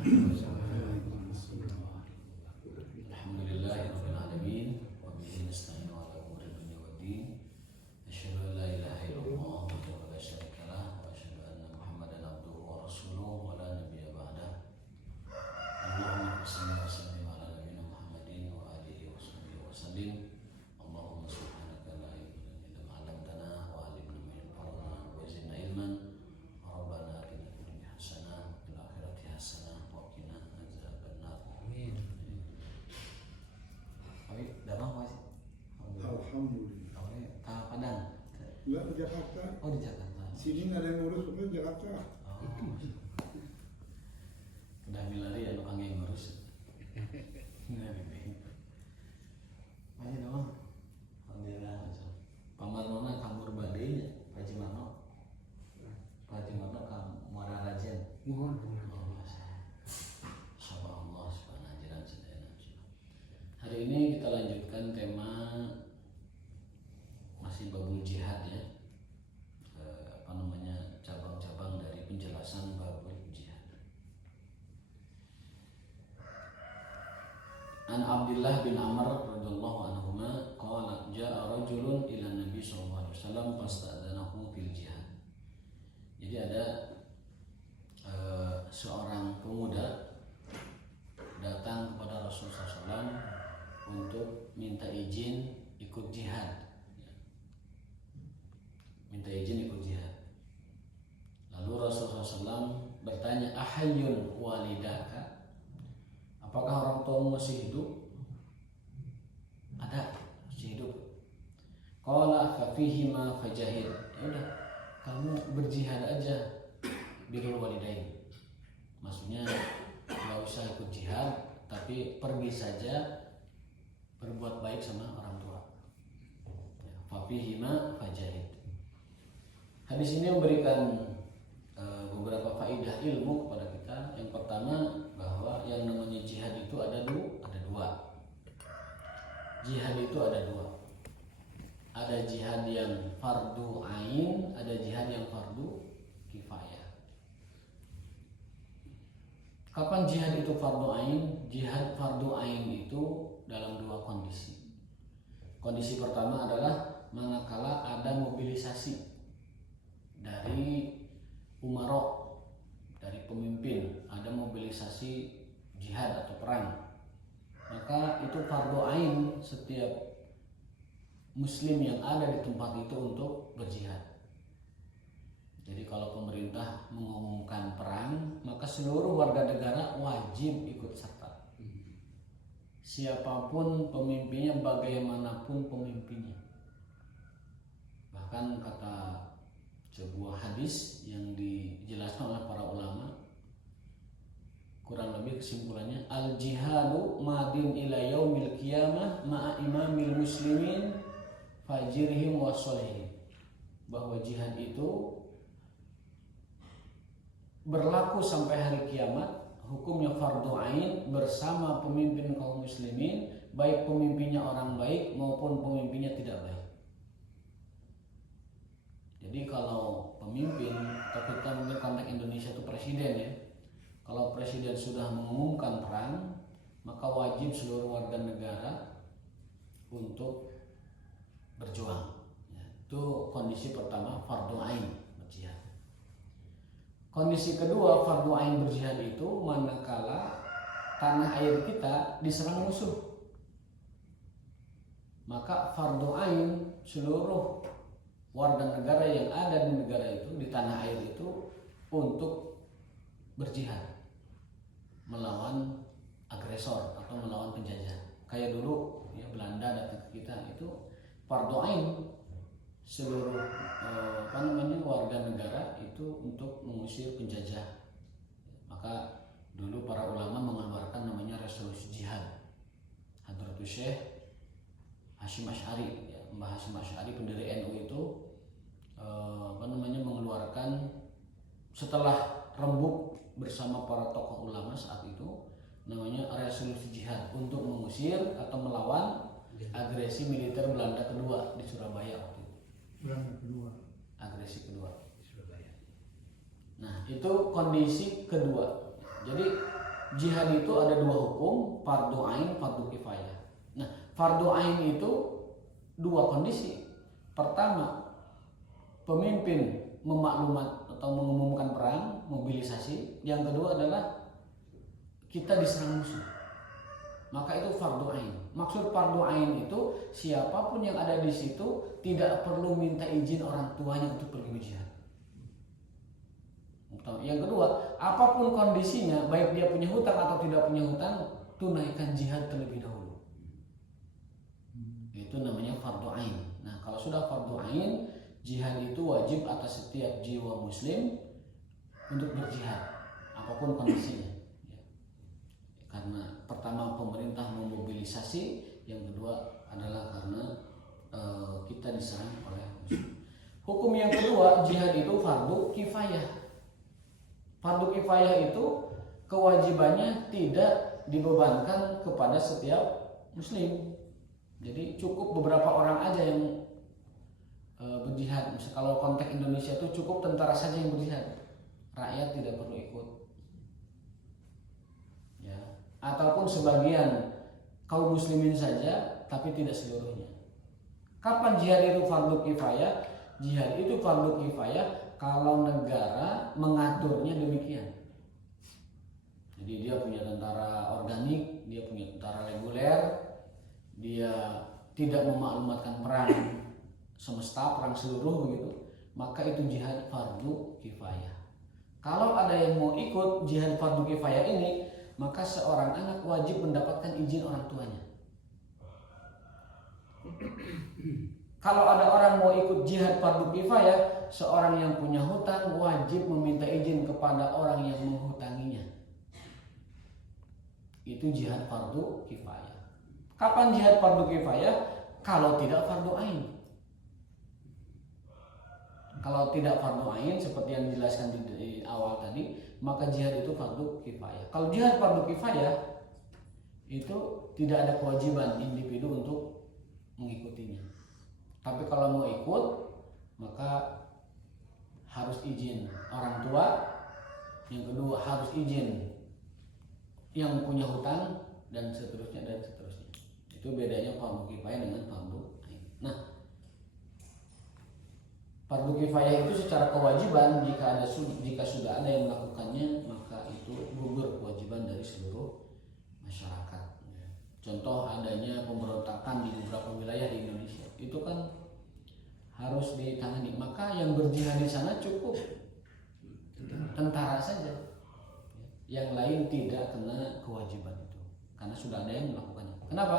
Alhamdulillahirabbil alamin wa bihi nasta'inu ala umuri dunya waddin. Asyhadu an la ilaha illallah wahdahu la syarika lah wa asyhadu anna Muhammadan abduhu wa rasuluhu wa la nabiyya ba'dah. Allahumma shalli wa sallim ala nabiyyina Muhammadin wa alihi wa sahbihi wa sallim. Allahumma subhanaka la ilma lana illa ma 'allamtana wa 'allimna ma yanfa'una wa zidna ilman. Rabbana atina fid dunya hasanah wa fil akhirati hasanah wa qina adzabannar. Amin. Tapi damang masih. Alhamdulillah. Awalnya ke Padang. Enggak ke Jakarta. Oh di Jakarta. Sini ada yang ngurus ke Jakarta. Oh. Udah milari ya lu kang yang ngurus. Nah, gitu. Ayo dong. Alhamdulillah. Pamarnona kabur badenya, Pak Haji Mano. Pak Haji Mano ka Muara Rajen. Mohon. Insyaallah subhanahu ajaran sedaya. Hari ini kita lanjutkan tema masih babul jihad ya. Cabang-cabang dari penjelasan babul jihad. An Abdullah bin Amr radhiyallahu anhuma qala jaa rajulun ila Nabi sallallahu alaihi wasallam fasta'dzanahu fil jihad. Jadi ada seorang pemuda datang kepada Rasulullah SAW untuk minta izin ikut jihad. Minta izin ikut jihad. Lalu Rasulullah SAW bertanya, ahayyun walidaka? Apakah orang tuamu masih hidup? Ada, masih hidup. Qala fafihima fajahid. Ya udah, kamu berjihad aja birrul walidain. Maksudnya nggak usah ikut jihad, tapi pergi saja berbuat baik sama orang tua. Fafihima fajahid. Hadis ini memberikan beberapa faedah ilmu kepada kita. Yang pertama, bahwa yang namanya jihad itu ada dua. Jihad itu ada dua. Ada jihad yang fardu ain, ada jihad yang fardu kifayah. Kapan jihad itu fardu ain? Jihad fardu ain itu dalam dua kondisi. Kondisi pertama adalah manakala ada mobilisasi dari umarok, dari pemimpin, ada mobilisasi jihad atau perang, maka itu fardu ain setiap muslim yang ada di tempat itu untuk berjihad. Jadi kalau pemerintah mengumumkan perang, maka seluruh warga negara wajib ikut serta. Siapapun pemimpinnya, bagaimanapun pemimpinnya. Bahkan kata sebuah hadis yang dijelaskan oleh para ulama, kurang lebih kesimpulannya, al jihadu madin ila yaumil qiyamah ma'a imamil muslimin fajirihim wasolihim. Bahwa jihad itu berlaku sampai hari kiamat, hukumnya fardu ain bersama pemimpin kaum muslimin, baik pemimpinnya orang baik maupun pemimpinnya tidak baik. Jadi kalau pemimpin, tapi kita mungkin konteks Indonesia itu presiden ya. Kalau presiden sudah mengumumkan perang, maka wajib seluruh warga negara untuk berjuang. Ya, itu kondisi pertama, fardu ain berjihad. Kondisi kedua, fardu ain berjihad itu manakala tanah air kita diserang musuh. Maka fardu ain seluruh warga negara yang ada di negara itu, di tanah air itu, untuk berjihad melawan agresor atau melawan penjajah. Kayak dulu ya, Belanda datang ke kita, itu fardu ain seluruh warga negara itu untuk mengusir penjajah. Maka dulu para ulama mengeluarkan namanya resolusi jihad. Hadratus Syekh Hasyim Asy'ari, ya, Mbah Hasyim Asy'ari pendiri NU itu mengeluarkan setelah rembuk bersama para tokoh ulama saat itu, namanya resolusi jihad untuk mengusir atau melawan agresi militer Belanda kedua di Surabaya waktu itu. Belanda kedua. Agresi kedua di Surabaya. Nah, itu kondisi kedua. Jadi jihad itu ada dua hukum, fardu ain, fardu kifayah. Nah, fardu ain itu dua kondisi. Pertama, pemimpin memaklumat atau mengumumkan perang, mobilisasi. Yang kedua adalah kita diserang musuh. Maka itu fardu ain. Maksud fardu ain itu siapapun yang ada di situ tidak perlu minta izin orang tuanya untuk pergi berjihad. Yang kedua, apapun kondisinya, baik dia punya hutang atau tidak punya hutang, tunaikan jihad terlebih dahulu. Itu namanya fardu ain. Nah, kalau sudah fardu ain, jihad itu wajib atas setiap jiwa muslim untuk berjihad, apapun kondisinya. Karena pertama pemerintah memobilisasi, yang kedua adalah karena kita diserang oleh musuh. Hukum yang kedua, jihad itu fardu kifayah. Fardu kifayah itu kewajibannya tidak dibebankan kepada setiap muslim. Jadi cukup beberapa orang aja yang berjihad. Misalnya kalau konteks Indonesia itu cukup tentara saja yang berjihad, rakyat tidak perlu ikut. Ya. Ataupun sebagian kaum muslimin saja, tapi tidak seluruhnya. Kapan jihad itu fardu kifayah? Jihad itu fardu kifayah kalau negara mengaturnya demikian. Jadi dia punya tentara organik, dia punya tentara reguler, dia tidak memaklumatkan perang semesta, perang seluruh begitu, maka itu jihad fardu kifayah. Kalau ada yang mau ikut jihad fardu kifayah ini, maka seorang anak wajib mendapatkan izin orang tuanya. Kalau ada orang mau ikut jihad fardu kifayah, seorang yang punya hutang wajib meminta izin kepada orang yang menghutanginya. Itu jihad fardu kifayah. Kapan jihad fardu kifayah? Kalau tidak fardu ain. Kalau tidak fardu ain seperti yang dijelaskan di awal tadi, maka jihad itu fardu kifayah. Kalau jihad fardu kifayah itu tidak ada kewajiban individu untuk mengikutinya. Tapi kalau mau ikut, maka harus izin orang tua. Yang kedua harus izin yang punya hutang, dan seterusnya dan seterusnya. Itu bedanya fardu kifayah dengan fardu ain. Nah, fardu kifayah itu secara kewajiban jika sudah ada yang melakukannya, maka itu gugur kewajiban dari seluruh masyarakat. Contoh adanya pemberontakan di beberapa wilayah di Indonesia, itu kan harus ditangani. Maka yang berjihad di sana cukup tentara saja, yang lain tidak kena kewajiban itu karena sudah ada yang melakukannya. Kenapa?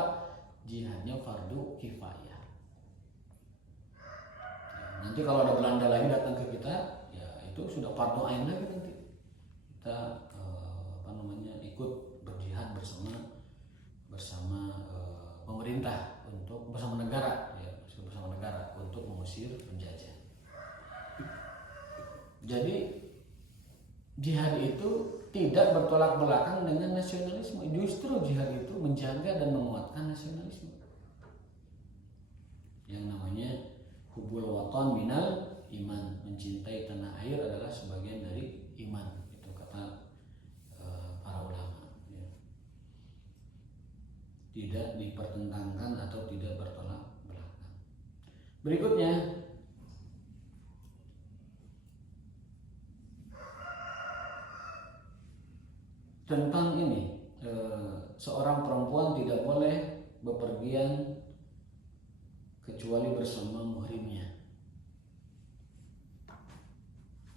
Jihadnya fardu kifayah. Nanti kalau ada Belanda lagi datang ke kita, ya itu sudah fardu ain lagi, nanti kita ikut berjihad bersama pemerintah untuk bersama negara, ya bersama negara untuk mengusir penjajah. Jadi jihad itu tidak bertolak belakang dengan nasionalisme. Justru jihad itu menjaga dan menguatkan nasionalisme. Yang namanya hubul waton minal iman, mencintai tanah air adalah sebagian dari iman. Itu kata para ulama. Ya. Tidak dipertentangkan atau tidak bertolak belakang. Berikutnya, tentang ini, seorang perempuan tidak boleh bepergian kecuali bersama muhrimnya.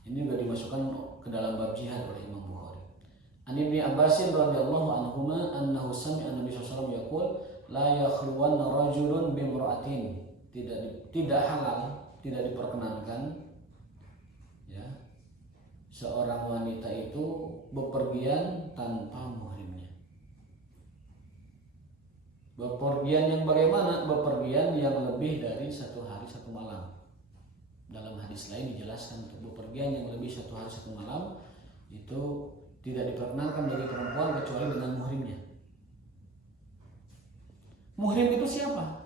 Ini juga dimasukkan ke dalam bab jihad oleh Imam Bukhari. An Ibnu Abbasin radhiyallahu anhuma annahu sami'a Nabi sallallahu alaihi wasallam yaqul la yakhluwanna rajulun bimra'atin. Tidak halal, tidak diperkenankan ya, seorang wanita itu bepergian tanpa muhrimnya. Bepergian yang bagaimana? Bepergian yang lebih dari 1 hari 1 malam. Dalam hadis lain dijelaskan untuk bepergian yang lebih 1 hari 1 malam itu tidak diperkenankan bagi perempuan kecuali dengan muhrimnya. Muhrim itu siapa?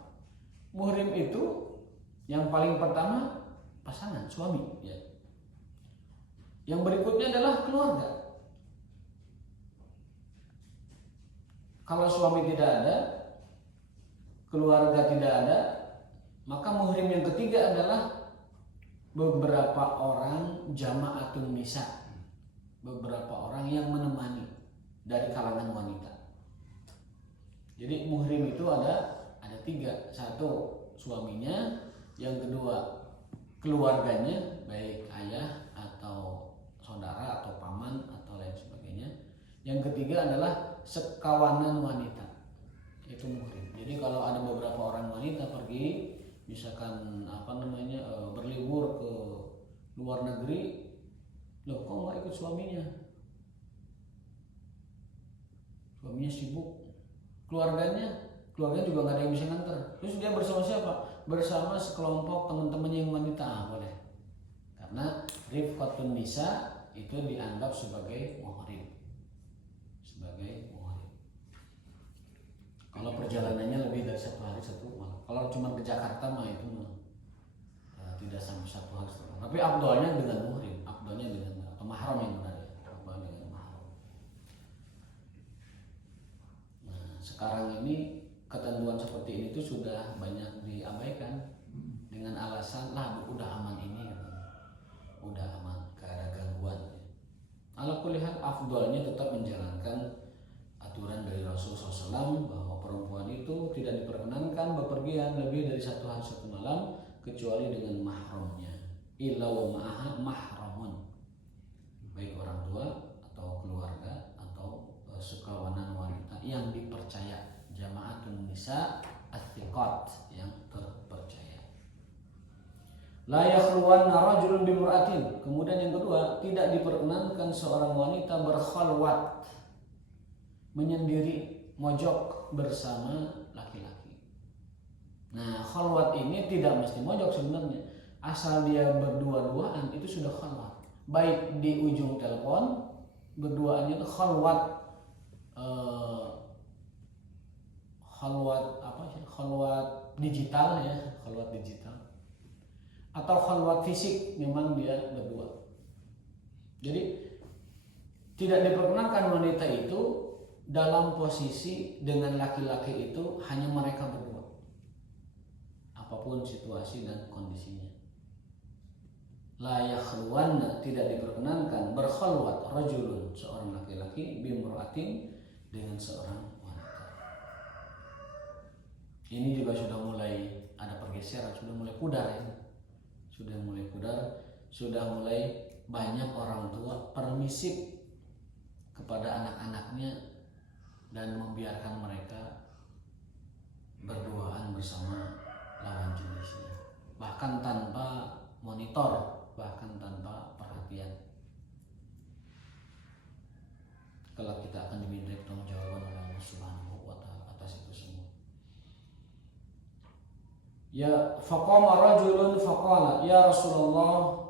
Muhrim itu yang paling pertama pasangan, suami ya. Yang berikutnya adalah keluarga. Kalau suami tidak ada, keluarga tidak ada, maka muhrim yang ketiga adalah beberapa orang jama'atun nisa, beberapa orang yang menemani dari kalangan wanita. Jadi muhrim itu ada tiga. Satu, suaminya. Yang kedua, keluarganya, baik ayah atau saudara atau paman atau lain sebagainya. Yang ketiga adalah sekawanan wanita, itu muhrim. Jadi kalau ada beberapa orang wanita pergi, misalkan berlibur ke luar negeri, loh kok nggak ikut suaminya? Suaminya sibuk, keluarganya juga nggak ada yang bisa nganter. Terus dia bersama siapa? Bersama sekelompok teman-temannya yang wanita, boleh. Karena rifqatun nisa itu dianggap sebagai muhrim. Kalau perjalanannya lebih dari 1 hari 1 malam. Kalau cuma ke Jakarta mah itu tidak sampai 1 hari 1 malam. Tapi afdalnya dengan muhrim, afdalnya dengan atau mahram yang benar ya, afdalnya dengan mahram. Nah, sekarang ini ketentuan seperti ini tuh sudah banyak diabaikan dengan alasan lah udah aman ini, udah aman, gak ada gangguan. Ala kulli hal afdalnya tetap menjalankan aturan dari Rasulullah SAW bahwa perempuan itu tidak diperkenankan bepergian lebih dari 1 hari 1 malam kecuali dengan mahramnya. Illa wa ma'aha mahramun, baik orang tua atau keluarga atau sekawanan wanita yang dipercaya, jama'atun nisa as-thiqat, yang terpercaya. La yakhluwanna rajulun bimra'atin. Kemudian yang kedua, tidak diperkenankan seorang wanita berkhalwat, menyendiri, mojok bersama laki-laki. Nah, khalwat ini tidak mesti mojok sebenarnya. Asal dia berdua-duaan itu sudah khalwat. Baik di ujung telepon, berduaan itu khalwat, khalwat digital ya, khalwat digital. Atau khalwat fisik, memang dia berdua. Jadi tidak diperkenankan wanita itu dalam posisi dengan laki-laki itu hanya mereka berdua, apapun situasi dan kondisinya. La yakhluwanna, tidak diperkenankan berkhalwat rajulun, seorang laki-laki, bimra'atin, dengan seorang wanita. Ini juga sudah mulai ada pergeseran, sudah mulai pudar ya. Sudah mulai banyak orang tua permisif kepada anak-anaknya dan membiarkan mereka berduaan bersama lawan jenisnya, bahkan tanpa monitor, bahkan tanpa perhatian. Kalau kita akan diminta pertanggungjawaban oleh Allah Subhanahu wa Ta'ala atas itu semua. Ya faqama rajulun faqala ya Rasulullah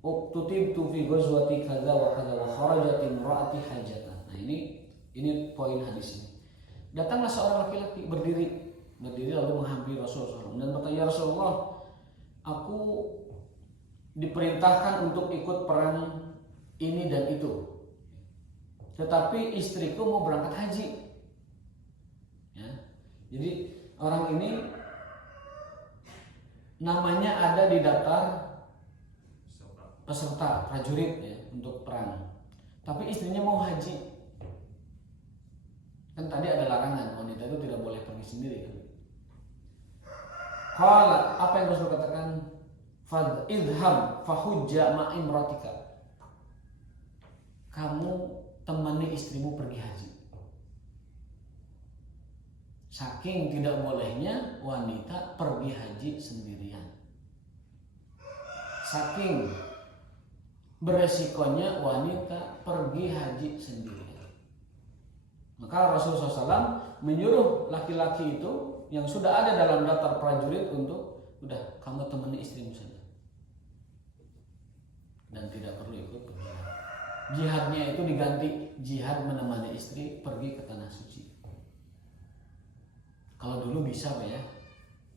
uktutibtu fi ghazwati kadza wa kadza wa kharajat imra'ati hajatan. Nah, ini poin hadis ini. Datanglah seorang laki-laki berdiri lalu menghampiri Rasulullah SAW dan bertanya, ya Rasulullah, aku diperintahkan untuk ikut perang ini dan itu, tetapi istriku mau berangkat haji. Ya, jadi orang ini namanya ada di daftar peserta prajurit ya, untuk perang, tapi istrinya mau haji. Kan tadi ada larangan, wanita itu tidak boleh pergi sendiri kan. Qala, apa yang Rasul katakan? Idham fahujja ma'imratika. Kamu temani istrimu pergi haji. Saking tidak bolehnya wanita pergi haji sendirian, saking beresikonya wanita pergi haji sendirian, maka Rasulullah SAW menyuruh laki-laki itu yang sudah ada dalam daftar prajurit untuk udah kamu temani istrimu saja dan tidak perlu ikut perang. Jihadnya itu diganti jihad menemani istri pergi ke tanah suci. Kalau dulu bisa Pak ya,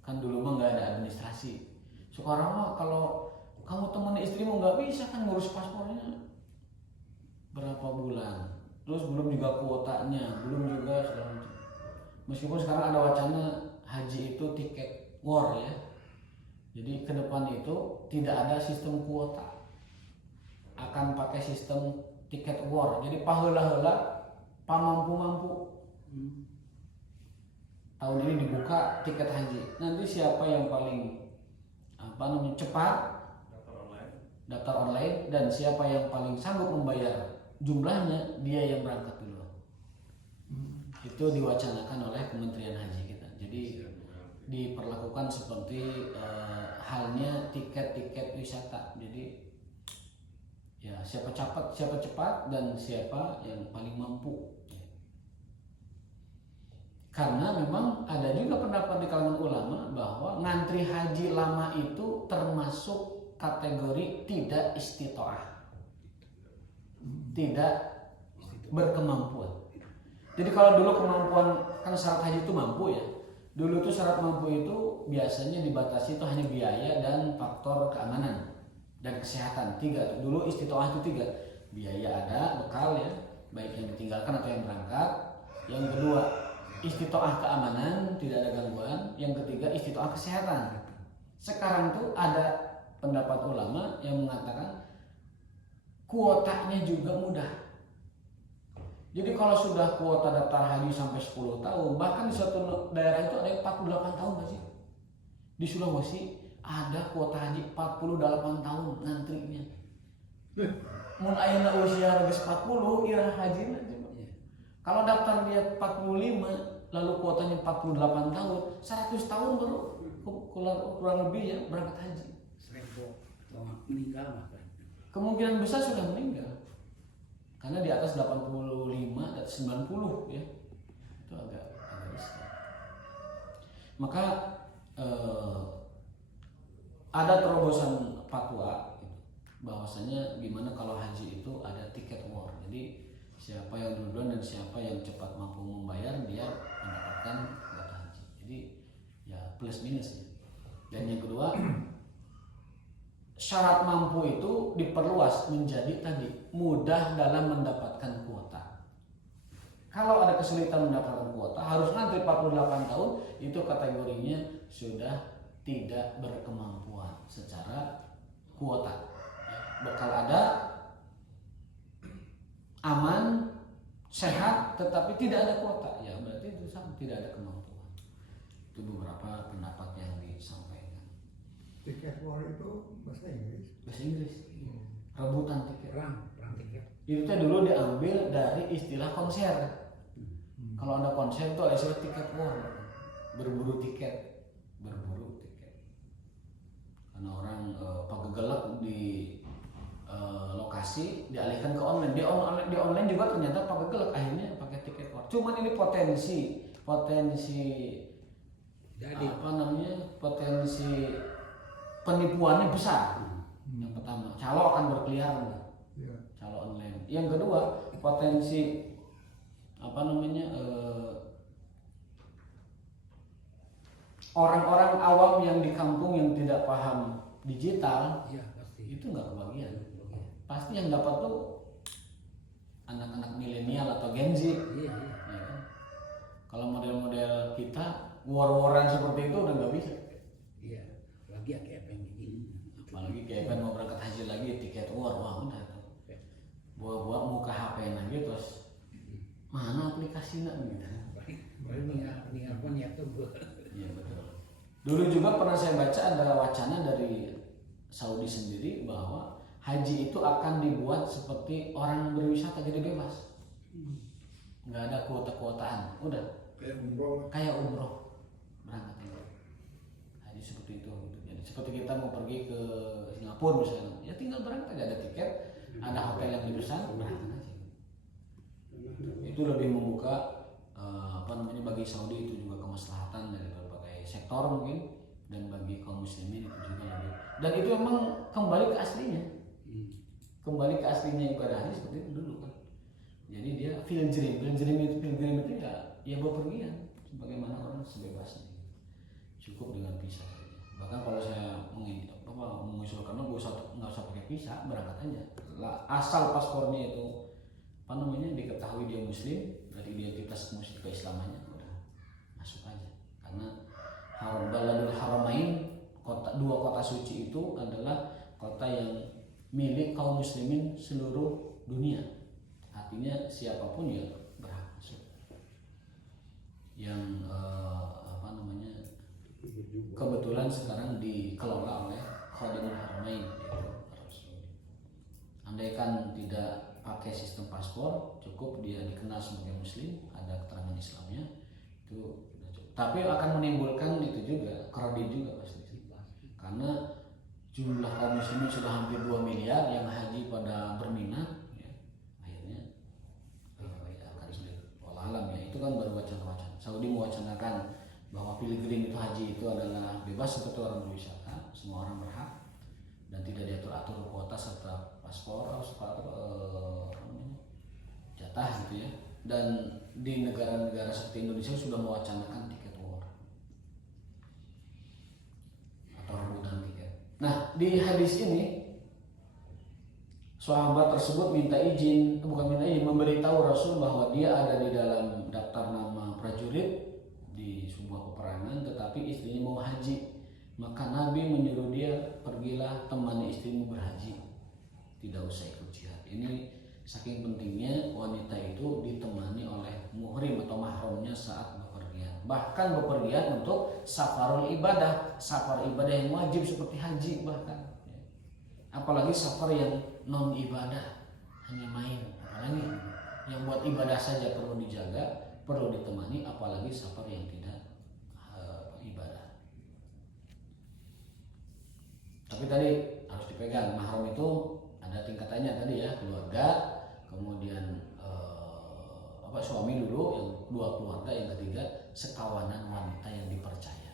kan dulu mah nggak ada administrasi. Sekarang mah kalau kamu temani istrimu nggak bisa kan ngurus paspornya berapa bulan. Terus belum juga kuotanya, belum juga segala macam. meskipun sekarang ada wacana haji itu tiket war ya. Jadi ke depan itu tidak ada sistem kuota, akan pakai sistem tiket war. Jadi paheula-heula pamampu-mampu. Tahun ini dibuka tiket haji. Nanti siapa yang paling cepat daftar online dan siapa yang paling sanggup membayar jumlahnya, dia yang berangkat dulu. Itu diwacanakan oleh Kementerian Haji kita. Jadi diperlakukan seperti halnya tiket-tiket wisata. Jadi ya siapa cepat dan siapa yang paling mampu. Karena memang ada juga pendapat di kalangan ulama bahwa ngantri haji lama itu termasuk kategori tidak istitoah, tidak berkemampuan. Jadi kalau dulu kemampuan, kan syarat haji itu mampu ya. Dulu tuh syarat mampu itu biasanya dibatasi itu hanya biaya dan faktor keamanan dan kesehatan. 3 dulu istitoah itu 3, biaya ada, bekal ya, baik yang ditinggalkan atau yang berangkat. Yang kedua istitoah keamanan, tidak ada gangguan. Yang ketiga istitoah kesehatan. Sekarang tuh ada pendapat ulama yang mengatakan kuotanya juga mudah. Jadi kalau sudah kuota daftar haji sampai 10 tahun, bahkan di suatu daerah itu ada yang 48 tahun Pak. Di Sulawesi ada kuota haji 48 tahun ngantrinya. Mun ayeuna usia geus 40 irah hajina coba. Kalau daftar dia 45 lalu kuotanya 48 tahun, 100 tahun baru kurang lebih ya berangkat haji. Meninggal Kemungkinan besar sudah meninggal. Karena di atas 85 dan 90 ya. Itu agak besar. Maka ada terobosan fatwa gitu, bahwasanya gimana kalau haji itu ada tiket war. Jadi siapa yang duluan dan siapa yang cepat mampu membayar dia mendapatkan kuota haji. Jadi ya plus minus ya. Dan yang kedua, syarat mampu itu diperluas menjadi tadi mudah dalam mendapatkan kuota. Kalau ada kesulitan mendapatkan kuota harus ngantri 48 tahun, itu kategorinya sudah tidak berkemampuan secara kuota. Bekal ada, aman, sehat, tetapi tidak ada kuota, ya berarti itu sama, tidak ada kemampuan. Itu beberapa pendapat yang disampaikan. Tiket war itu bahasa Inggris. Bahasa Inggris. Rebutan tiket. perang tiket. Itu teh dulu diambil dari istilah konser. Kalau ada konser itu ada istilah tiket war, berburu tiket. Karena orang pagegelak di lokasi dialihkan ke online. Di online juga ternyata pagegelak, akhirnya pakai tiket war. Cuman ini potensi Jadi potensi penipuannya besar. Yang pertama, calo akan berkeliaran, calo online. Yang kedua, potensi orang-orang awam yang di kampung yang tidak paham digital, ya pasti itu nggak kebagian. Pasti yang dapat tuh anak-anak milenial atau Gen Z. Iya. Ya kan? Kalau model-model kita war-waran seperti itu udah nggak bisa. Iya. Lagi ya kayak begini. Apalagi kayak kan mau berangkat haji lagi tiket war, wah udah tuh. Buat muka HP lagi terus mana aplikasinya gitu. Ini apa nih tuh gua. Iya betul. Dulu juga pernah saya baca ada wacana dari Saudi sendiri bahwa haji itu akan dibuat seperti orang berwisata, jadi bebas. Nggak ada kuota-kuotaan, udah kayak umroh berangkat aja. Haji seperti itu gitu. Jadi seperti kita mau pergi ke Singapura misalnya, ya tinggal berangkat aja, ada tiket, ada hotel yang dipesan, berangkat aja. Itu lebih membuka bagi Saudi itu juga kemaslahatan dari berbagai sektor mungkin, dan bagi kaum muslimin itu juga lebih. Dan itu memang kembali ke aslinya. Kembali ke aslinya ibadah haji seperti itu dulu kan. Jadi dia pilgrim itu ya bepergian sebagaimana orang sebebasnya. Cukup dengan visa saja. Bahkan kalau saya mengusulkan nggak usah pakai visa, berangkat aja. Asal paspornya itu diketahui dia muslim, berarti identitas muslim keislamannya udah masuk aja. Karena haram baladul haramain, dua kota suci itu adalah kota yang milik kaum muslimin seluruh dunia. Artinya siapapun ya berhak masuk. Yang kebetulan sekarang dikelola oleh Khadimul Haramain, yaitu Arab Saudi. Andaikan tidak pakai sistem paspor, cukup dia dikenal sebagai muslim, ada keterangan Islamnya, itu sudah cukup. Tapi akan menimbulkan itu juga, kredit juga pasti. Karena jumlah kaum muslimin sudah hampir 2 miliar yang haji pada berminat, ya, akhirnya akan sulit. Wallahualam ya, itu kan baru wacana-wacana. Saudi mewacanakan bahwa pilgrim itu haji itu adalah bebas seperti orang berwisata, semua orang berhak dan tidak diatur-atur kuota serta paspor atau jatah gitu ya. Dan di negara-negara seperti Indonesia sudah mewacanakan tiket war atau rebutan tiket. Nah, di hadis ini sahabat tersebut memberitahu Rasul bahwa dia ada di dalam daftar nama prajurit di sebuah peperangan, tetapi istrinya mau haji. Maka Nabi menyuruh dia, pergilah temani istrimu berhaji, tidak usah ikut jihad. Ini saking pentingnya wanita itu ditemani oleh muhrim atau mahramnya saat bepergian. Bahkan bepergian untuk safarul ibadah, safar ibadah yang wajib seperti haji bahkan. Apalagi safar yang non ibadah, hanya main. Apalagi yang buat ibadah saja perlu dijaga, perlu ditemani, apalagi safar yang tidak ibadah. Tapi tadi harus dipegang, mahram itu ada tingkatannya tadi ya, keluarga, kemudian suami dulu, yang dua keluarga, yang ketiga sekawanan wanita yang dipercaya.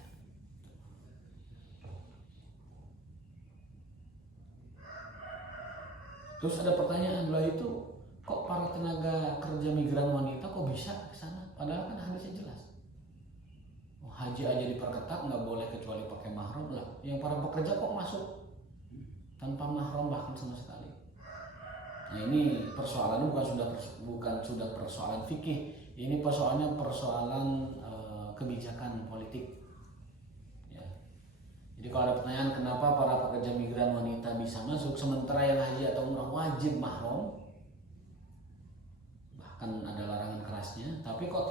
Terus ada pertanyaan lah, itu kok para tenaga kerja migran wanita kok bisa ke sana? Padahal kan hadisnya jelas. Haji aja diperketat, nggak boleh kecuali pakai mahram lah. Yang para pekerja kok masuk tanpa mahram bahkan sama sekali. Nah, ini persoalannya bukan sudah persoalan fikih. Ini persoalannya persoalan kebijakan politik. Ya. Jadi kalau ada pertanyaan kenapa para pekerja migran wanita bisa masuk sementara yang haji atau umrah wajib mahram, bahkan ada larangan kerasnya, tapi kok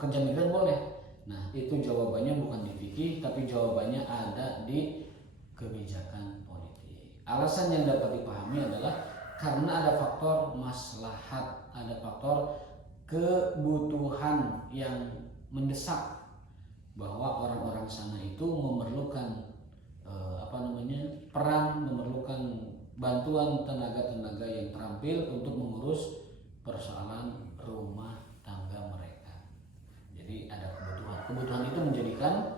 pekerja migran boleh? Nah, itu jawabannya bukan di fikih, tapi jawabannya ada di kebijakan politik. Alasan yang dapat dipahami adalah karena ada faktor maslahat, ada faktor kebutuhan yang mendesak bahwa orang-orang sana itu memerlukan peran, memerlukan bantuan tenaga-tenaga yang terampil untuk mengurus persoalan rumah tangga mereka. Jadi ada kebutuhan itu menjadikan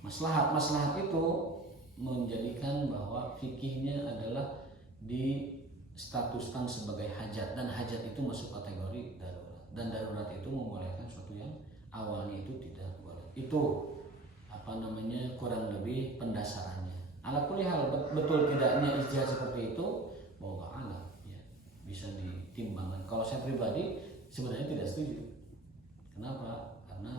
maslahat itu menjadikan bahwa fikihnya adalah distatuskan sebagai hajat, dan hajat itu masuk kategori darurat, dan darurat itu membolehkan sesuatu yang awalnya itu tidak boleh. Itu kurang lebih pendasarannya. Ala kulli hal, betul tidaknya ijtihad seperti itu bahwa alam ya, bisa ditimbangkan. Kalau saya pribadi sebenarnya tidak setuju. Kenapa? Karena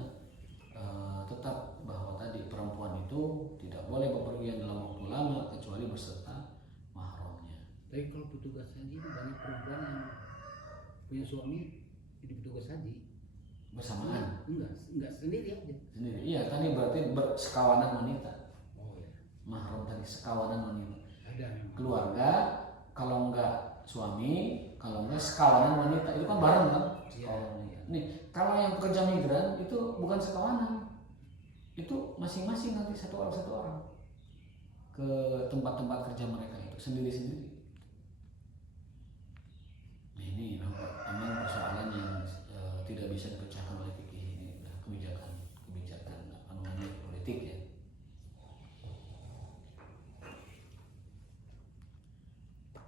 tetap bahwa tadi perempuan itu tidak boleh bepergian dalam waktu lama kecuali berserta mahramnya. Tapi kalau petugas haji itu banyak perempuan yang punya suami jadi petugas haji Bersamaan? Enggak sendiri aja. Sendiri. Iya, tadi berarti sekawanan wanita. Oh ya. Mahram tadi sekawanan wanita. Ada memang. Keluarga, kalau enggak suami, kalau enggak sekawanan wanita, itu kan bareng kan? Iya. Nih, kalau yang pekerja migran itu bukan sekawanan, itu masing-masing nanti satu orang ke tempat-tempat kerja mereka itu sendiri-sendiri. Nah, ini memang persoalan yang tidak bisa dipecahkan oleh fikih. Ini kebijakan politik ya.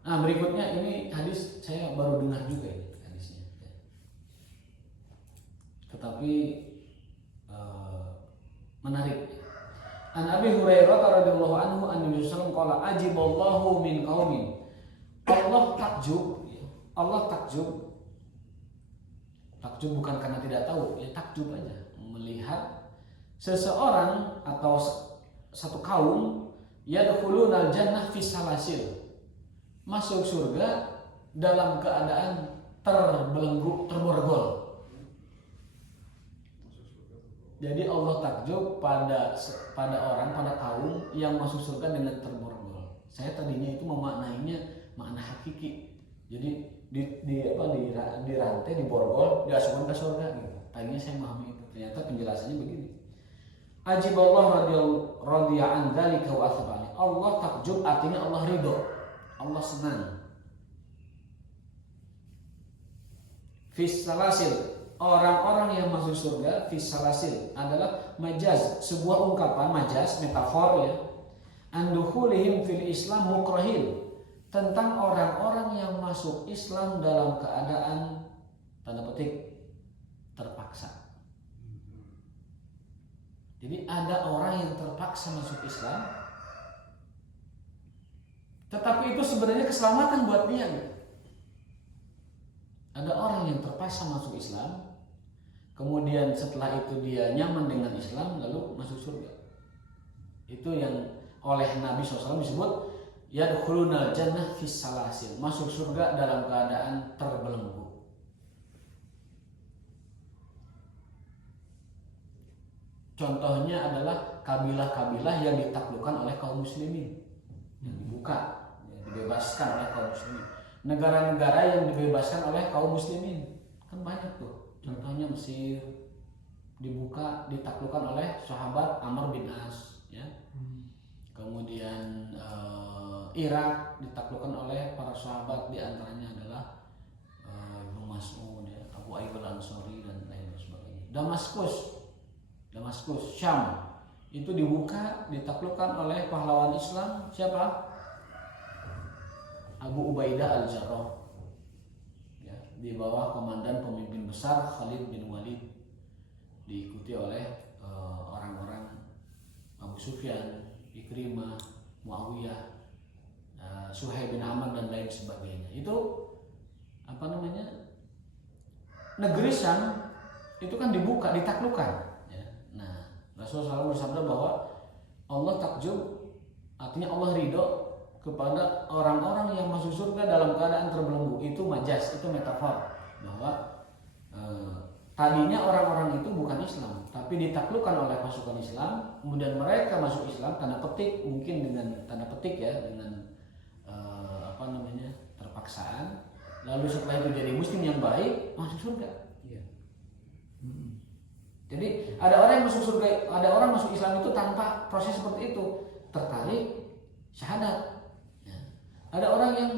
Nah, berikutnya ini hadis saya baru dengar juga ini hadisnya. Tetapi menarik. An Abi Hurairah radhiyallahu anhu an-Nabi sallallahu alaihi wasallam qala ajiballahu min qaumin. Allah takjub bukan karena tidak tahu, ya takjub aja, melihat seseorang atau satu kaum yadkhulunal jannah fi salasil, masuk surga dalam keadaan terbelenggu, terborgol. Jadi Allah takjub pada orang, pada kaum yang masuk surga dengan terborgol. Saya tadinya itu memaknainya makna hakiki. Jadi di rantai, di borgol, diasupkan ke surga gitu. Tadinya saya memahami itu. Ternyata penjelasannya begini. Ajiballah radhiya an dzalika wa athbani. Allah takjub artinya Allah ridho. Allah senang. Fis salasil, orang-orang yang masuk surga, fis salasil adalah majaz, sebuah ungkapan majaz, metafor ya. Andukhulihim fil Islam mukrahil, tentang orang-orang yang masuk Islam dalam keadaan tanda petik terpaksa. Jadi ada orang yang terpaksa masuk Islam, tetapi itu sebenarnya keselamatan buat dia. Ada orang yang terpaksa masuk Islam, kemudian setelah itu dia nyaman dengan Islam, lalu masuk surga. Itu yang oleh Nabi SAW disebut yadkhulunal jannah fis salasil, masuk surga dalam keadaan terbelenggu. Contohnya adalah kabilah-kabilah yang ditaklukkan oleh kaum muslimin, yang dibuka, yang dibebaskan oleh kaum muslimin. Negara-negara yang dibebaskan oleh kaum muslimin kan banyak tuh. Contohnya Mesir dibuka, ditaklukkan oleh sahabat Amr bin As, ya. Kemudian Irak ditaklukkan oleh para sahabat, diantaranya adalah Ibnu Mas'ud, ya, Abu Ayyub al-Ansari dan lain sebagainya. Damaskus, Syam itu dibuka, ditaklukkan oleh pahlawan Islam siapa? Abu Ubaidah al-Jarrah, ya, di bawah komandan pemimpin besar Khalid bin Walid, diikuti oleh orang-orang Abu Sufyan, Ikrimah, Muawiyah, Suhaib bin Amr dan lain sebagainya. Itu negeri Syam itu kan dibuka, ditaklukkan, ya. Nah, Rasulullah SAW bersabda bahwa Allah takjub artinya Allah ridho kepada orang-orang yang masuk surga dalam keadaan terbelenggu. Itu majaz, itu metafor bahwa tadinya orang-orang itu bukan Islam, tapi ditaklukkan oleh pasukan Islam, kemudian mereka masuk Islam tanda petik, mungkin dengan tanda petik ya, dengan terpaksaan. Lalu setelah itu jadi muslim yang baik, masuk surga. Iya. Jadi ada orang yang masuk surga, ada orang masuk Islam itu tanpa proses seperti itu, tertarik syahadat. Ada orang yang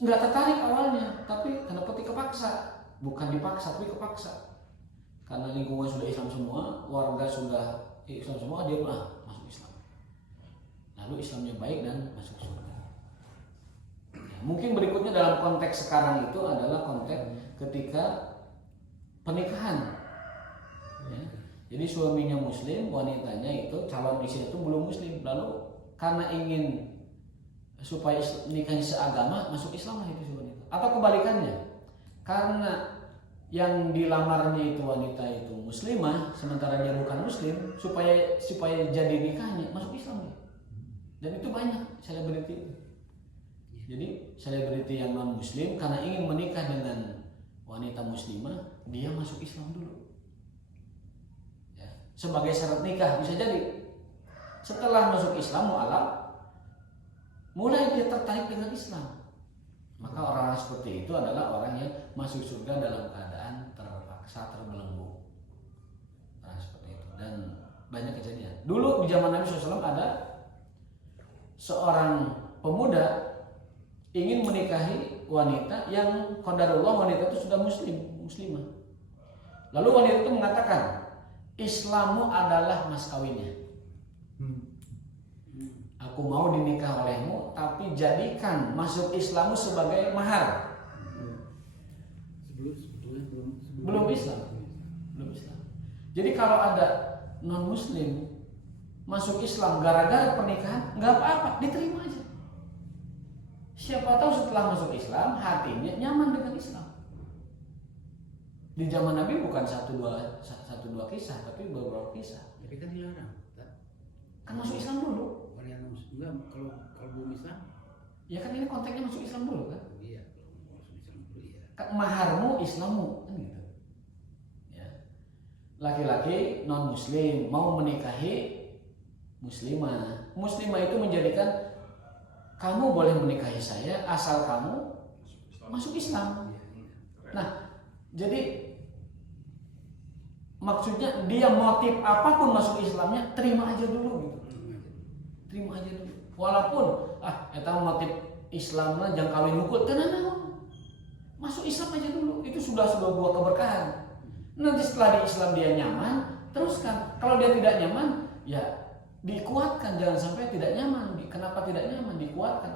nggak tertarik awalnya, tapi tanda petik kepaksa, bukan dipaksa tapi kepaksa. Karena lingkungan sudah Islam semua, warga sudah Islam semua, dia masuk Islam. Lalu Islamnya baik dan masuk surga. Ya, mungkin berikutnya dalam konteks sekarang itu adalah konteks ketika pernikahan. Ya. Jadi suaminya Muslim, wanitanya itu calon istri itu belum Muslim, lalu karena ingin supaya nikahnya seagama, masuk Islam lah itu si wanita. Atau kebalikannya, karena yang dilamarnya itu wanita itu muslimah, sementara dia bukan muslim, supaya jadi nikahnya masuk Islam. Dan itu banyak selebriti itu. Jadi selebriti yang non muslim karena ingin menikah dengan wanita muslimah, dia masuk Islam dulu. Ya, sebagai syarat nikah bisa jadi. Setelah masuk Islam mu'alaf, mulai dia tertarik dengan Islam, maka orang seperti itu adalah orang yang masuk surga dalam keadaan terpaksa, terbelenggu. Nah, seperti itu. Dan banyak kejadian. Dulu di zaman Nabi SAW ada seorang pemuda ingin menikahi wanita yang qadarullah wanita itu sudah muslimah. Lalu wanita itu mengatakan, Islammu adalah mas kawinnya. Aku mau dinikah olehmu, tapi jadikan masuk Islammu sebagai mahar. Belum Islam. Jadi kalau ada non Muslim masuk Islam gara-gara pernikahan, nggak apa-apa, diterima aja. Siapa tahu setelah masuk Islam hatinya nyaman dengan Islam. Di zaman Nabi bukan satu dua kisah, tapi beberapa kisah. Tapi kan dilarang. Tak? Kan masuk Islam dulu. Orang yang enggak kalau belum Islam, Ya kan ini konteksnya masuk Islam dulu kan. iya. Kalau masuk Islam dulu ya. Kan maharmu Islammu kan gitu. Ya. Laki-laki non muslim mau menikahi muslimah. Muslimah itu menjadikan kamu boleh menikahi saya asal kamu masuk Islam. Iya, iya. Nah, jadi maksudnya dia motif apapun masuk Islamnya terima aja dulu gitu. Terima aja dulu. Walaupun eta motif Islamnya jangan kawin hukul tenan masuk Islam aja dulu. Itu sudah buah keberkahan. Nanti setelah di Islam dia nyaman, teruskan. Kalau dia tidak nyaman, ya dikuatkan, jangan sampai tidak nyaman. Kenapa tidak nyaman? Dikuatkan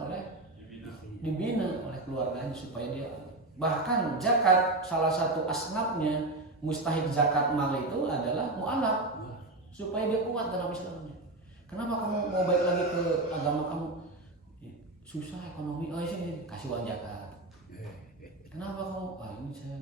dibina oleh keluarganya supaya dia. Bahkan zakat salah satu asnafnya mustahik zakat mal itu adalah mu'alaf supaya dia kuat dalam Islamnya. Kenapa kamu mau balik lagi ke agama kamu? Susah ekonomi. Oh sini kasih uang zakat. Kenapa kamu? Ini saya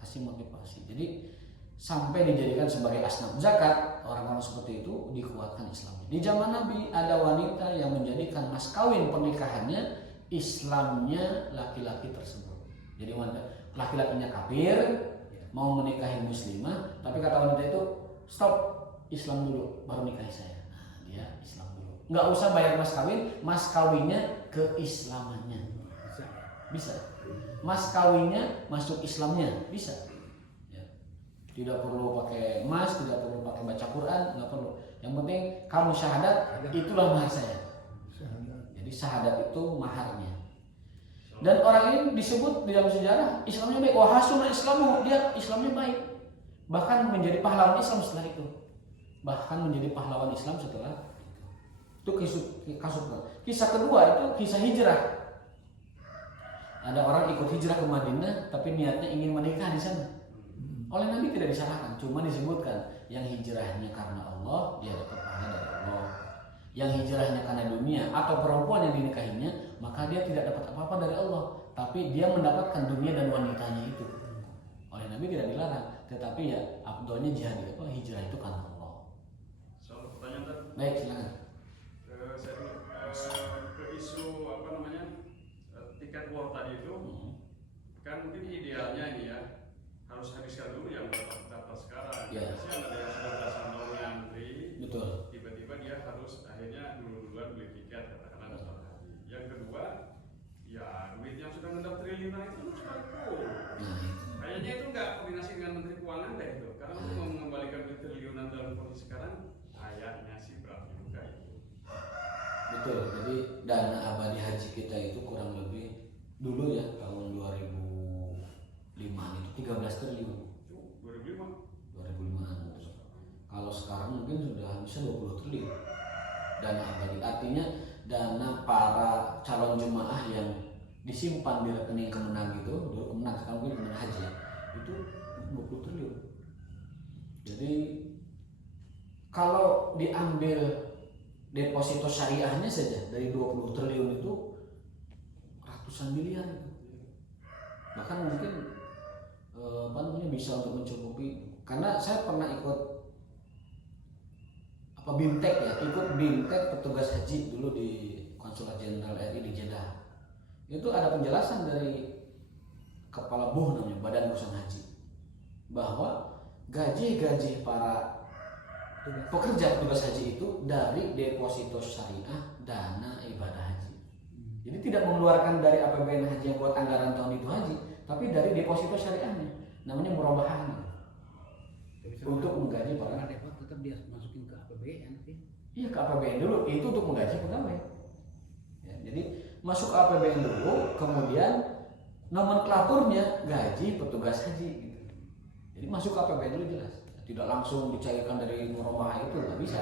kasih motivasi. Jadi sampai dijadikan sebagai asnaf zakat, orang-orang seperti itu dikuatkan Islam. Di zaman Nabi ada wanita yang menjadikan mas kawin pernikahannya Islamnya laki-laki tersebut. Jadi wanita laki-lakinya kafir mau menikahi muslimah, tapi kata wanita itu stop, Islam dulu baru nikahi saya. Nah, dia Islam dulu. Nggak usah bayar mas kawinnya keislamannya. Bisa. Mas kawinnya masuk Islamnya bisa. Ya. Tidak perlu pakai emas, tidak perlu pakai baca Quran, nggak perlu. Yang penting kamu syahadat, itulah mahar saya. Jadi syahadat itu maharnya. Dan orang ini disebut di dalam sejarah Islamnya baik. Wah hasuna Islamu, dia Islamnya baik. Bahkan menjadi pahlawan Islam setelah itu. Itu kisah kedua itu kisah hijrah. Ada orang ikut hijrah ke Madinah tapi niatnya ingin menikah di sana. Oleh Nabi tidak disalahkan, cuma disebutkan yang hijrahnya karena Allah dia dapat pahala dari Allah. Yang hijrahnya karena dunia atau perempuan yang dinikahinya, maka dia tidak dapat apa-apa dari Allah, tapi dia mendapatkan dunia dan wanitanya itu. Oleh Nabi tidak dilarang, tetapi ya afdolnya jihad itu hijrah itu karena Allah. Soal pertanyaan tadi. Baik, silakan. Ke isu tiket war tadi itu, kan mungkin idealnya ini ya harus habiskan dulu yang daftar sekarang. Ya. Biasanya ada yang sudah belasan tahun ngantri, Betul. tiba-tiba dia harus akhirnya duluan beli tiket katakanlah daftar haji. Yang kedua, ya duit yang sudah mendapat triliunan itu sudah full. Kayaknya itu nggak koordinasi dengan Menteri Keuangan deh itu, karena untuk mengembalikan duit triliunan dalam kondisi sekarang, kayaknya sih berat juga itu. Betul. Jadi dana abadi haji kita itu kurang lebih dulu ya tahun 2005 itu 13 triliun. 2005. 2005. Kalau sekarang mungkin sudah bisa 20 triliun dana abadi. Artinya dana para calon jemaah yang disimpan di rekening Kemenang itu, dulu Kemenang sekarang mungkin Kemenang Haji ya, itu 20 triliun. Jadi kalau diambil deposito syariahnya saja dari 20 triliun itu ratusan miliar itu. Bahkan mungkin bisa untuk mencukupi, karena saya pernah ikut BIMTEK ya, ikut BIMTEK petugas haji dulu di Konsulat Jenderal RI di Jeddah. Itu ada penjelasan dari kepala BUH namanya Badan Urusan Haji, bahwa gaji-gaji para pekerja petugas haji itu dari deposito syariah dana ibadah haji. Jadi tidak mengeluarkan dari APBN haji yang buat anggaran tahun itu haji, tapi dari deposito syariahnya, namanya murabahan untuk menggaji para depot tetap dia masukin ke APBN sih. Iya, ke APBN dulu, itu untuk menggaji pegawai. Ya, jadi masuk ke APBN dulu, kemudian nomenklaturnya gaji petugas haji gitu. Jadi masuk ke APBN dulu jelas. Tidak langsung dicairkan dari murabah itu nggak bisa,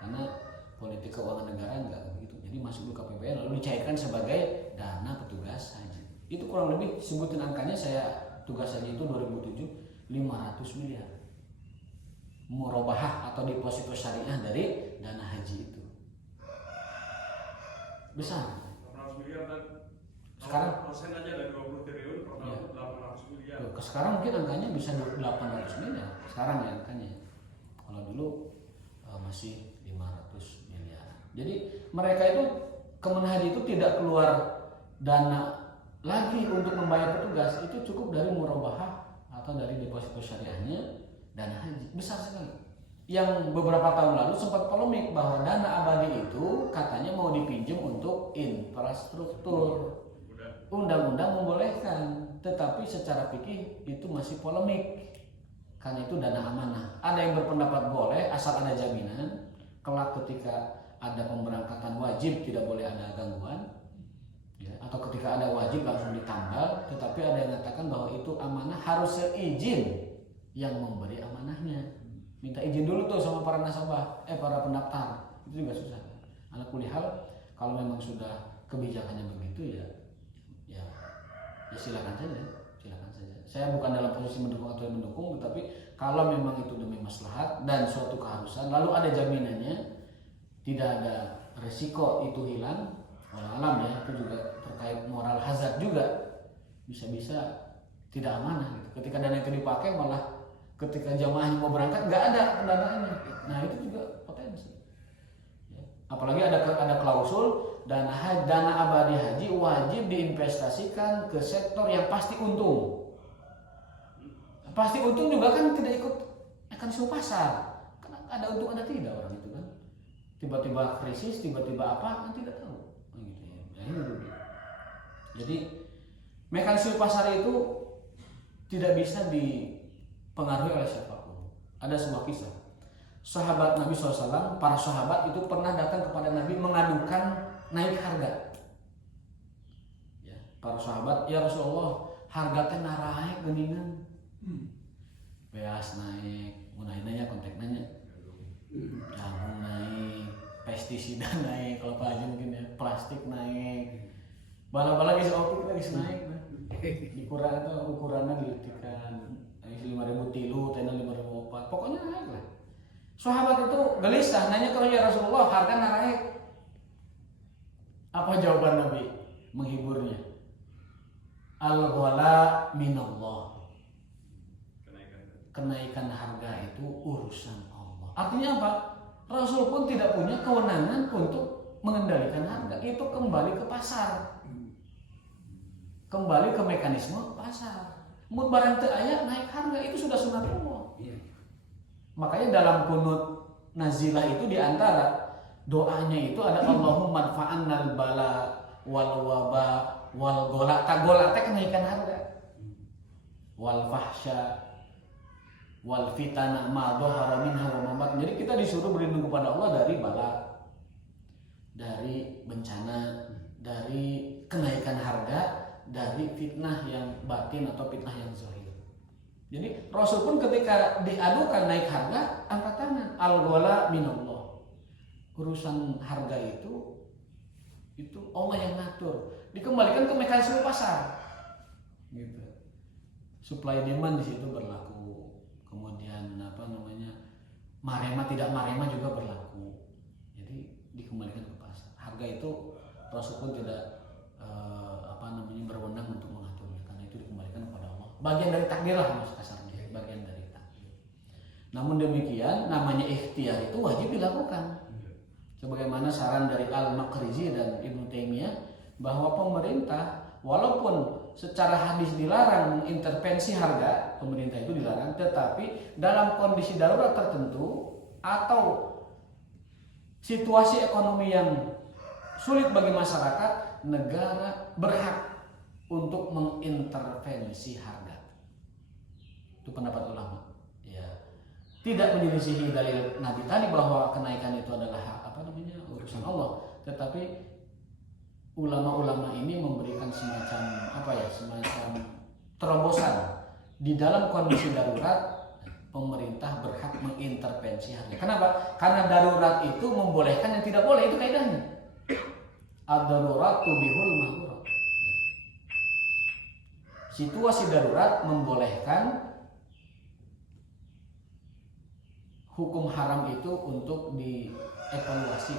karena politik keuangan negara nggak begitu. Jadi masuk dulu ke APBN lalu dicairkan sebagai dana petugas haji. Itu kurang lebih sebutin angkanya, saya tugas haji itu 2007 500 miliar murabahah atau deposito syariah dari dana haji itu besar. 800 miliar dan Sekarang persen aja dari 20 triliun per tahun 800 miliar. Sekarang mungkin angkanya bisa 800 miliar sekarang ya angkanya. Kalau dulu masih 500 miliar. Jadi mereka itu Kementerian Haji itu tidak keluar dana lagi untuk membayar petugas, itu cukup dari murabahah atau dari deposito syariahnya dana haji besar sekali. Yang beberapa tahun lalu sempat polemik bahwa dana abadi itu katanya mau dipinjam untuk infrastruktur. Undang-undang membolehkan, tetapi secara fikih itu masih polemik karena itu dana amanah. Ada yang berpendapat boleh asal ada jaminan kelak ketika ada pemberangkatan wajib tidak boleh ada gangguan ya, atau ketika ada wajib langsung ditambal. Tetapi ada yang mengatakan bahwa itu amanah harus seizin yang memberi amanahnya, minta izin dulu tuh sama para nasabah, para pendaftar. Itu juga susah. Ala kulli hal, kalau memang sudah kebijakannya begitu ya silakan saja. Saya bukan dalam posisi mendukung atau mendukung, tetapi kalau memang itu demi maslahat dan suatu keharusan, lalu ada jaminannya, tidak ada resiko itu hilang, walau alam ya, itu juga terkait moral hazard juga, bisa-bisa tidak amanah gitu. Ketika dana itu dipakai malah ketika jamaahnya mau berangkat nggak ada pendanaannya. Nah itu juga potensi. Ya. Apalagi ada klausul dana abadi haji wajib diinvestasikan ke sektor yang pasti untung. Pasti untung juga kan tidak ikut mekanisme pasar. Karena ada untung ada tidak orang itu kan. Tiba-tiba krisis, tiba-tiba apa kan tidak tahu. Gitu ya. Nah, ini dulu. Jadi mekanisme pasar itu tidak bisa dipengaruhi oleh siapapun. Ada sebuah kisah. Sahabat Nabi SAW, para sahabat itu pernah datang kepada Nabi mengadukan naik harga. Ya, para sahabat, ya Rasulullah, harga teh naik geningan. Beas naik, munahinanya kontak nanya. Jagung naik, pestisida naik, kalau Pak Haji mungkin ya, plastik naik. Bala-bala geus opik lagi naik. Dikurang itu ukurannya diletikan 5.000 tilu, tena 5.004. Pokoknya naik lah. Sahabat itu gelisah nanya kalau ya Rasulullah harga naik. Apa jawaban Nabi menghiburnya? Al-ghala minallah. Kenaikan harga itu urusan Allah. Artinya apa? Rasul pun tidak punya kewenangan untuk mengendalikan harga. Itu kembali ke pasar. Kembali ke mekanisme pasar. Mun barang teu aya naik harga itu sudah sunatullah. Makanya dalam kunut nazilah itu diantara doanya itu ada Allahumma adfa'annal bala wal waba wal gola. Gola teh kenaikan harga. Wal fahsya wal fitana ma dhahara minha wa ma batan. Jadi kita disuruh berlindung kepada Allah dari bala, dari bencana, dari kenaikan harga, dari fitnah yang batin atau fitnah yang zahir. Jadi Rasul pun ketika diadukan naik harga, angkat tangan, al-ghala minallah. Urusan harga itu Allah yang ngatur. Dikembalikan ke mekanisme pasar. Gitu. Supply demand di situ berlaku. Kemudian marema tidak marema juga berlaku. Jadi dikembalikan ke pasar. Harga itu Rasul pun tidak berwenang untuk mengaturnya, karena itu dikembalikan kepada Allah. Bagian dari takdir lah mas kasarnya, bagian dari takdir. Namun demikian namanya ikhtiar itu wajib dilakukan. Sebagaimana saran dari Al-Maqrizi dan Ibnu Taimiyah bahwa pemerintah walaupun secara hadis dilarang mengintervensi harga, pemerintah itu dilarang, tetapi dalam kondisi darurat tertentu atau situasi ekonomi yang sulit bagi masyarakat, negara berhak untuk mengintervensi harga. Itu pendapat ulama. Ya. Tidak menyelisihi dalil Nabi tadi bahwa kenaikan itu adalah urusan Allah, tetapi ulama-ulama ini memberikan semacam terobosan di dalam kondisi darurat. Pemerintah berhak mengintervensi harga. Kenapa? Karena darurat itu membolehkan yang tidak boleh, itu kaidahnya. Ad-darurat tubihul mahdurat. Situasi darurat membolehkan hukum haram itu untuk dievaluasi.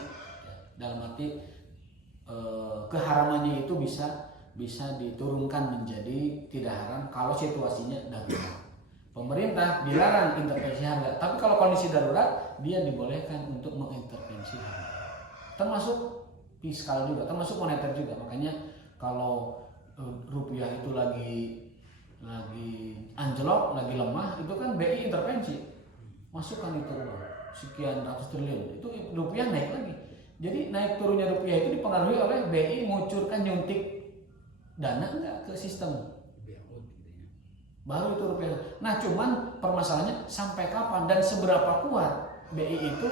Dalam arti keharamannya itu bisa bisa diturunkan menjadi tidak haram kalau situasinya darurat. Pemerintah dilarang intervensi harga, tapi kalau kondisi darurat dia dibolehkan untuk mengintervensi harga. Termasuk fiskal juga, termasuk moneter juga. Makanya kalau rupiah itu lagi anjlok, lagi lemah, itu kan BI intervensi, masukkan itu uang sekian ratus triliun, itu rupiah naik lagi. Jadi naik turunnya rupiah itu dipengaruhi oleh BI mengucurkan nyuntik dana enggak ke sistem. Baru itu rupiah. Nah, cuman permasalahannya sampai kapan dan seberapa kuat BI itu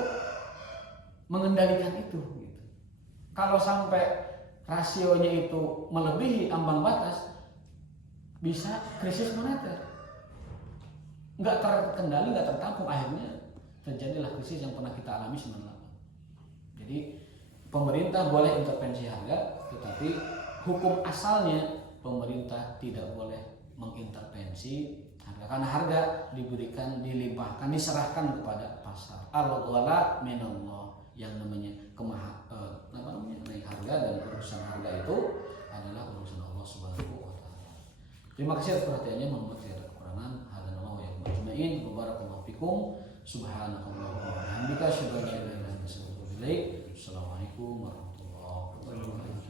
mengendalikan itu gitu. Kalau sampai rasionya itu melebihi ambang batas, bisa krisis moneter. Nggak terkendali, nggak tertampung, akhirnya terjadilah krisis yang pernah kita alami 98. Jadi pemerintah boleh intervensi harga, tetapi hukum asalnya pemerintah tidak boleh mengintervensi harga, karena harga diberikan, dilimpahkan, diserahkan kepada pasar. Al-ghala minallah, yang namanya naik harga dan urusan harga itu adalah urusan Allah Subhanahu wa taala. Terima kasih atas perhatiannya, mohon maaf jika ada kekurangan. Hadanallahu wa iyyakum ajmain. Barakallahu fikum. Subhanakallahumma wa bihamdika asyhadu an la ilaha illa anta astaghfiruka wa atubu ilaik. Assalamualaikum warahmatullahi wabarakatuh.